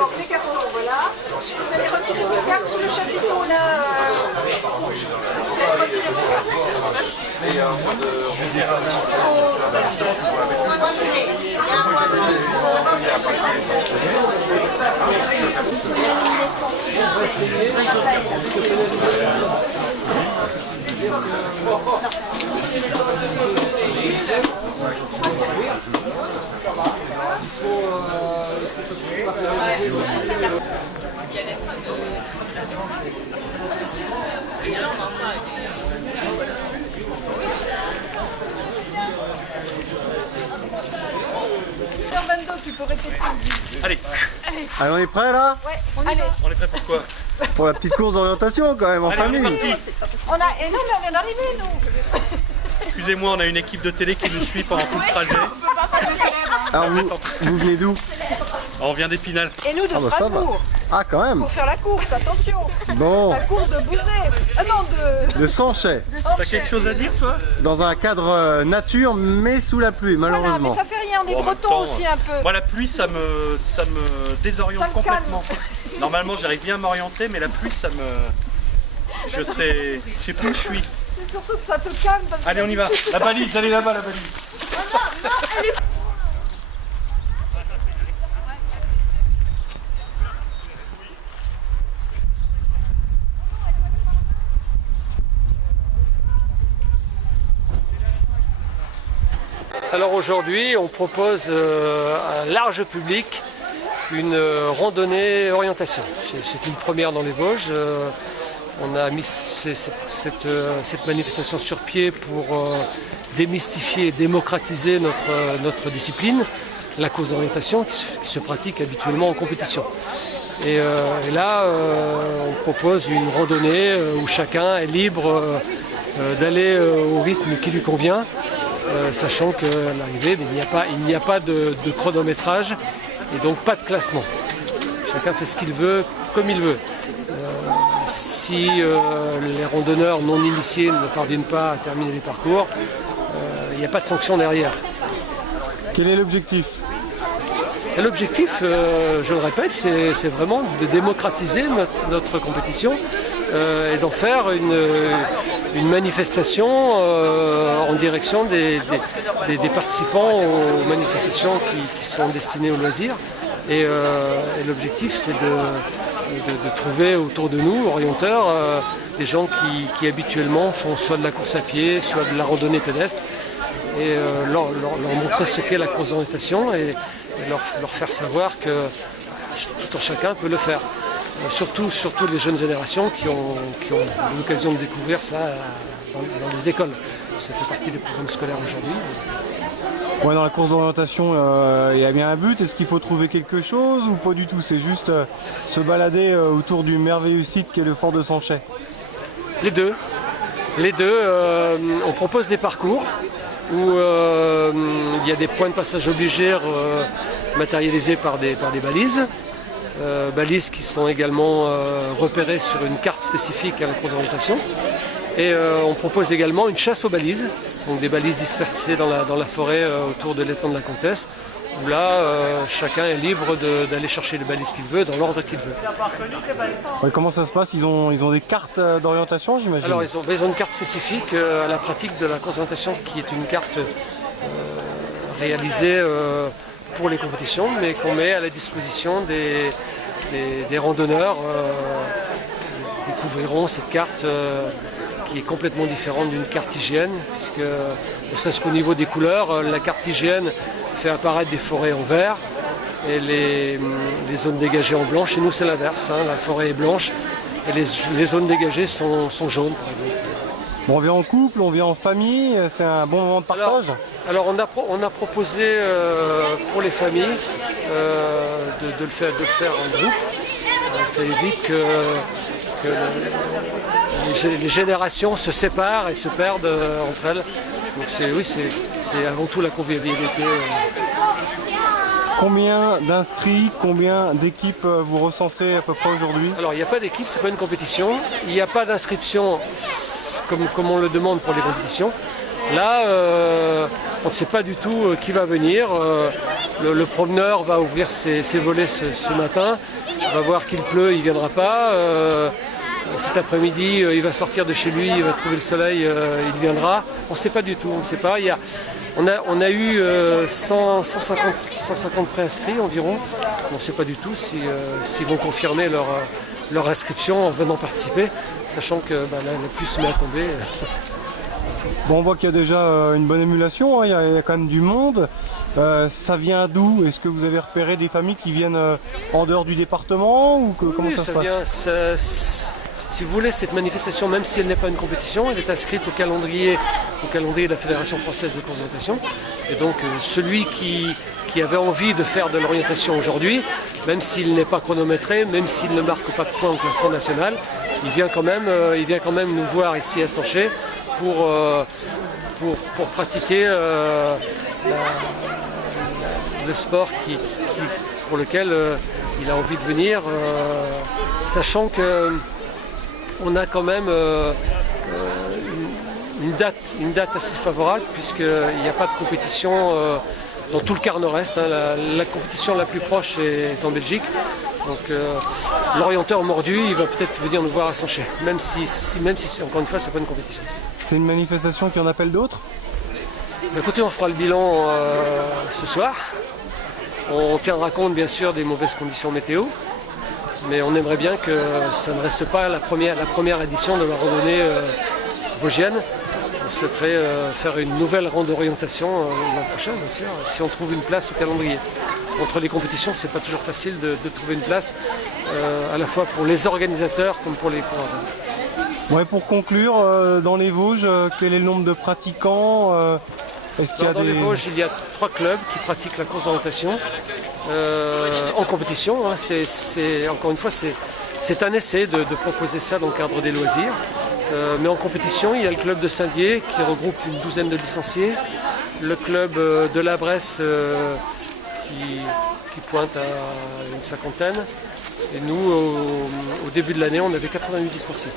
D'accord, les cartons, voilà. Vous allez retirer vos cartes sur le chapiteau là. Vous allez retirer vos cartes. Il y a un point de tu peux répéter. Allez. Allez, on est prêts là? Ouais, on y va. On est prêt pour quoi? Pour la petite course d'orientation quand même, en Allez, famille. on est parti. On a... Et non, mais on vient d'arriver, nous. Excusez-moi, on a une équipe de télé qui nous suit pendant tout le trajet. Alors vous venez d'où? On vient d'Épinal. Et nous de Ah bah ça va. Strasbourg. Ah quand même. Pour faire la course, attention. Bon, La course de Bouzet. Ah non, de Sanchet, T'as quelque chose à dire, toi? dans un cadre nature mais sous la pluie Voilà, malheureusement. mais ça fait rien, on est Bon, en même bretons temps, aussi un peu. Moi, la pluie, ça me désoriente Ça me complètement. Normalement, j'arrive bien à m'orienter, mais la pluie, ça me... Je sais plus où je suis. C'est surtout que ça te calme. Parce Allez, on y va. La balise, allez là-bas, la balise. Alors aujourd'hui, on propose à un large public une randonnée orientation. C'est une première dans les Vosges. On a mis cette manifestation sur pied pour démystifier et démocratiser notre discipline, la course d'orientation qui se pratique habituellement en compétition. Et là, on propose une randonnée où chacun est libre d'aller au rythme qui lui convient. Sachant qu'à l'arrivée, il n'y a pas de chronométrage et donc pas de classement. Chacun fait ce qu'il veut, comme il veut. Si les randonneurs non initiés ne parviennent pas à terminer les parcours, il n'y a pas de sanction derrière. Quel est l'objectif? Et l'objectif, je le répète, c'est vraiment de démocratiser notre compétition et d'en faire une manifestation en direction des participants aux manifestations qui sont destinées aux loisirs. Et l'objectif, c'est de trouver autour de nous, orienteurs, des gens qui habituellement font soit de la course à pied, soit de la randonnée pédestre, et leur montrer ce qu'est la course d'orientation et leur faire savoir que tout un chacun peut le faire. Surtout les jeunes générations qui ont l'occasion de découvrir ça dans les écoles. Ça fait partie des programmes scolaires aujourd'hui. Ouais, dans la course d'orientation, il y a bien un but. Est-ce qu'il faut trouver quelque chose ou pas du tout? C'est juste se balader autour du merveilleux site qu'est le fort de Sanchet. Les deux. On propose des parcours où il y a des points de passage obligés matérialisés par des balises. Balises qui sont également repérées sur une carte spécifique à la course d'orientation. Et on propose également une chasse aux balises, donc des balises dispersées dans la forêt autour de l'étang de la Comtesse, où là chacun est libre d'aller chercher les balises qu'il veut dans l'ordre qu'il veut. Ouais, comment ça se passe? Ils ont des cartes d'orientation, j'imagine? Alors ils ont une carte spécifique à la pratique de la course d'orientation qui est une carte réalisée pour les compétitions, mais qu'on met à la disposition des randonneurs. Ils découvriront cette carte qui est complètement différente d'une carte hygiène, puisque ne serait-ce qu'au niveau des couleurs, la carte hygiène fait apparaître des forêts en vert et les zones dégagées en blanc. Chez nous c'est l'inverse, la forêt est blanche et les zones dégagées sont jaunes par exemple. Bon, on vient en couple, on vient en famille, c'est un bon moment de partage? Alors on a proposé pour les familles de le faire en groupe. Ça évite que les générations se séparent et se perdent entre elles. Donc c'est avant tout la convivialité. Combien d'inscrits, combien d'équipes vous recensez à peu près aujourd'hui? Alors il n'y a pas d'équipe, c'est pas une compétition. Il n'y a pas d'inscription comme on le demande pour les compétitions. Là, on ne sait pas du tout qui va venir. Le promeneur va ouvrir ses volets ce matin. On va voir qu'il pleut, il ne viendra pas. Cet après-midi, il va sortir de chez lui, il va trouver le soleil, il viendra. On ne sait pas du tout, on ne sait pas. On a eu 150 préinscrits environ. On ne sait pas du tout s'ils vont confirmer leur inscription en venant participer, sachant que la pluie se met à tomber. Bon, on voit qu'il y a déjà une bonne émulation, hein, il y a quand même du monde. Ça vient d'où? Est-ce que vous avez repéré des familles qui viennent en dehors du département ou comment Oui, ça se passe? Si vous voulez, cette manifestation, même si elle n'est pas une compétition, elle est inscrite au calendrier de la Fédération française de course d'orientation. Et donc celui qui avait envie de faire de l'orientation aujourd'hui, même s'il n'est pas chronométré, même s'il ne marque pas de points au classement national, il vient quand même nous voir ici à Sanché pour pratiquer le sport pour lequel il a envie de venir, sachant que on a quand même une date assez favorable puisqu'il n'y a pas de compétition dans tout le quart nord-est. Hein. La compétition la plus proche est en Belgique. Donc l'orienteur mordu, il va peut-être venir nous voir à Sanché, même si encore une fois, c'est pas une compétition. C'est une manifestation qui en appelle d'autres? Écoutez, on fera le bilan ce soir. On tiendra compte bien sûr des mauvaises conditions météo. Mais on aimerait bien que ça ne reste pas la première édition de la randonnée vosgienne. On souhaiterait faire une nouvelle randonnée d'orientation l'an prochain, bien sûr, si on trouve une place au calendrier. Entre les compétitions, c'est pas toujours facile de trouver une place, à la fois pour les organisateurs comme pour les coureurs. Ouais, pour conclure, dans les Vosges, quel est le nombre de pratiquants? Est-ce qu'il y a Dans les Vosges, il y a 3 clubs qui pratiquent la course d'orientation en compétition. Hein. Encore une fois, c'est un essai de proposer ça dans le cadre des loisirs. Mais en compétition, il y a le club de Saint-Dié qui regroupe une douzaine de licenciés, le club de la Bresse qui pointe à une cinquantaine. Et nous, au début de l'année, on avait 88 licenciés.